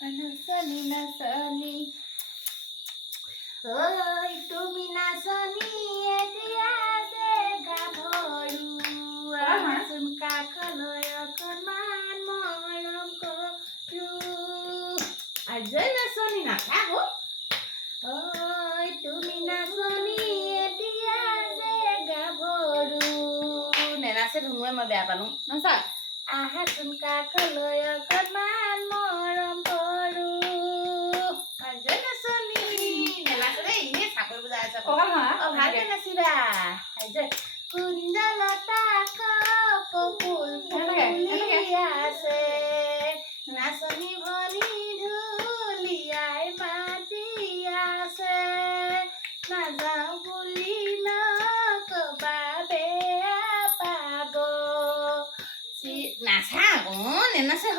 নাচনী নাচনী ঐ তুমি নাচনী এতিয়া যে গাভৰু আহাচোন কাষলৈ অকণমান মৰম কৰো আজৈ নাচনী নাথাকো ঐ তুমি নাচনী এতিয়া যে গাভৰু নেনাচে ধুনুৱে মই বেয়া পালো নাচা আহাচোন কাষলৈ অকণমান মৰম কৰো আজৈ নাচনী নেনাচে দেই এনেই চাকৰি বুজাই আছে ভালকে নাচিবা আজৈ কুঞ্জলতা কপৌফুল ফুলি আছে নাচনী ভনী ঢুলিয়াই মাতি আছে নাযাওঁ বুলি নকবা বেয়া পাব নাচা আকৌ নেনাচে